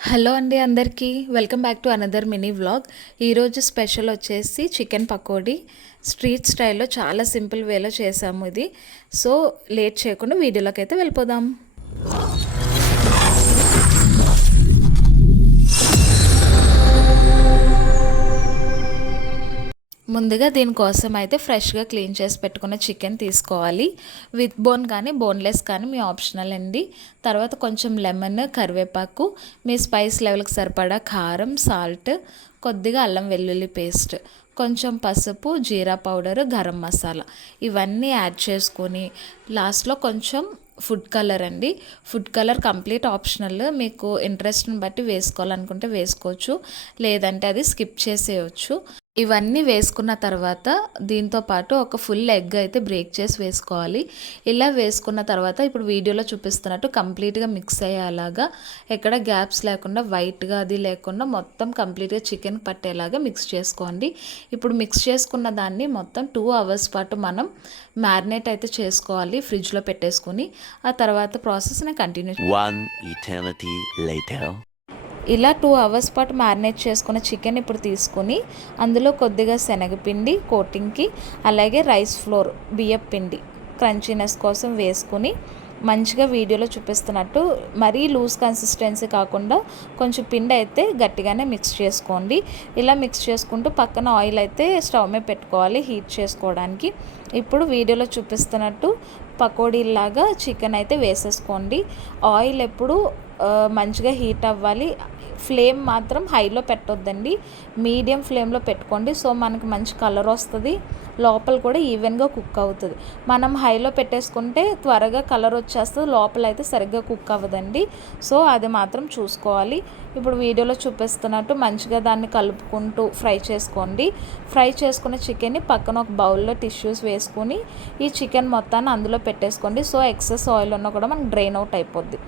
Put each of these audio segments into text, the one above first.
Hello అండి అందరికీ welcome back to another mini vlog. ఈరోజు స్పెషల్ వచ్చేసి చికెన్ పకోడీ స్ట్రీట్ స్టైల్లో చాలా సింపుల్ వేలో చేసాము ఇది. సో లేట్ చేయకుండా వీడియోలోకి అయితే వెళ్ళిపోదాం. ముందుగా దీనికోసం అయితే ఫ్రెష్గా క్లీన్ చేసి పెట్టుకున్న చికెన్ తీసుకోవాలి. విత్ బోన్ కానీ బోన్లెస్ కానీ మీ ఆప్షనల్ అండి. తర్వాత కొంచెం లెమన్, కరివేపాకు, మీ స్పైస్ లెవెల్కి సరిపడా కారం, సాల్ట్, కొద్దిగా అల్లం వెల్లుల్లి పేస్ట్, కొంచెం పసుపు, జీరా పౌడర్, గరం మసాలా ఇవన్నీ యాడ్ చేసుకొని లాస్ట్లో కొంచెం ఫుడ్ కలర్ అండి. Food colour complete optional. మీకు ఇంట్రెస్ట్ని బట్టి వేసుకోవాలనుకుంటే వేసుకోవచ్చు, లేదంటే అది స్కిప్ చేసేయచ్చు. ఇవన్నీ వేసుకున్న తర్వాత దీంతో పాటు ఒక ఫుల్ ఎగ్ అయితే బ్రేక్ చేసి వేసుకోవాలి. ఇలా వేసుకున్న తర్వాత ఇప్పుడు వీడియోలో చూపిస్తున్నట్టు కంప్లీట్గా మిక్స్ అయ్యేలాగా, ఎక్కడ గ్యాప్స్ లేకుండా, వైట్గా అది లేకుండా మొత్తం కంప్లీట్గా చికెన్ పట్టేలాగా మిక్స్ చేసుకోండి. ఇప్పుడు మిక్స్ చేసుకున్న దాన్ని మొత్తం 2 అవర్స్ పాటు మనం మ్యారినేట్ అయితే చేసుకోవాలి ఫ్రిడ్జ్లో పెట్టేసుకుని. ఆ తర్వాత ప్రాసెస్ని కంటిన్యూ. ఇలా 2 అవర్స్ పాటు మ్యారినేట్ చేసుకున్న చికెన్ ఇప్పుడు తీసుకొని అందులో కొద్దిగా శనగపిండి కోటింగ్కి, అలాగే రైస్ ఫ్లోర్ బియ్యపు పిండి క్రంచీనెస్ కోసం వేసుకుని మంచిగా వీడియోలో చూపిస్తున్నట్టు మరీ లూజ్ కన్సిస్టెన్సీ కాకుండా కొంచెం పిండి అయితే గట్టిగానే మిక్స్ చేసుకోండి. ఇలా మిక్స్ చేసుకుంటూ పక్కన ఆయిల్ అయితే స్టవ్ మీద పెట్టుకోవాలి హీట్ చేసుకోవడానికి. ఇప్పుడు వీడియోలో చూపిస్తున్నట్టు పకోడీలాగా చికెన్ అయితే వేసేసుకోండి. ఆయిల్ ఎప్పుడు మంచిగా హీట్ అవ్వాలి. ఫ్లేమ్ మాత్రం హైలో పెట్టొద్దండి, మీడియం ఫ్లేమ్లో పెట్టుకోండి. సో మనకి మంచి కలర్ వస్తుంది, లోపల కూడా ఈవెన్గా కుక్ అవుతుంది. మనం హైలో పెట్టేసుకుంటే త్వరగా కలర్ వచ్చేస్తుంది, లోపల అయితే సరిగ్గా కుక్ అవ్వదండి. సో అది మాత్రం చూసుకోవాలి. ఇప్పుడు వీడియోలో చూపిస్తున్నట్టు మంచిగా దాన్ని కలుపుకుంటూ ఫ్రై చేసుకోండి. ఫ్రై చేసుకున్న చికెన్ని పక్కన ఒక బౌల్లో టిష్యూస్ వేసుకొని ఈ చికెన్ మొత్తాన్ని అందులో పెట్టేసుకోండి. సో ఎక్సెస్ ఆయిల్ ఉన్నా కూడా మనకు డ్రైన్ అవుట్ అయిపోద్ది.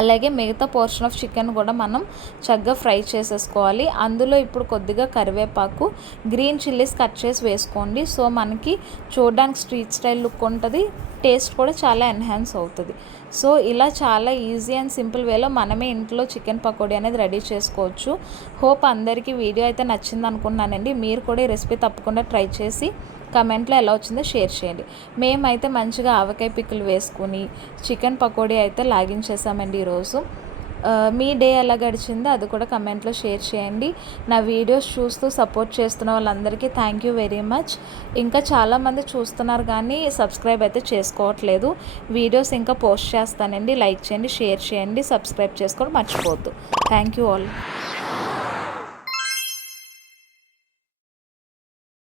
అలాగే మిగతా పోర్షన్ ఆఫ్ చికెన్ కూడా మనం చక్కగా ఫ్రై చేసేసుకోవాలి. అందులో ఇప్పుడు కొద్దిగా కరివేపాకు, గ్రీన్ చిల్లీస్ కట్ చేసి వేసుకోండి. సో మనకి చూడడానికి స్ట్రీట్ స్టైల్ లుక్ ఉంటుంది, టేస్ట్ కూడా చాలా ఎన్హాన్స్ అవుతుంది. సో ఇలా చాలా ఈజీ అండ్ సింపుల్ వేలో మనమే ఇంట్లో చికెన్ పకోడీ అనేది రెడీ చేసుకోవచ్చు. హోప్ అందరికీ వీడియో అయితే నచ్చింది అనుకున్నానండి. మీరు కూడా ఈ రెసిపీ తప్పకుండా ట్రై చేసి కమెంట్లో ఎలా వచ్చిందో షేర్ చేయండి. మేమైతే మంచిగా ఆవకాయ పిక్కులు వేసుకుని చికెన్ పకోడీ అయితే లాగించేసామండి ఈరోజు. మీ డే ఎలా గడిచిందో అది కూడా కమెంట్లో షేర్ చేయండి. నా వీడియోస్ చూస్తూ సపోర్ట్ చేస్తున్న వాళ్ళందరికీ థ్యాంక్ యూ వెరీ మచ్. ఇంకా చాలామంది చూస్తున్నారు కానీ సబ్స్క్రైబ్ అయితే చేసుకోవట్లేదు. వీడియోస్ ఇంకా పోస్ట్ చేస్తానండి. లైక్ చేయండి, షేర్ చేయండి, సబ్స్క్రైబ్ చేసుకోవడం మర్చిపోవద్దు. Thank you all.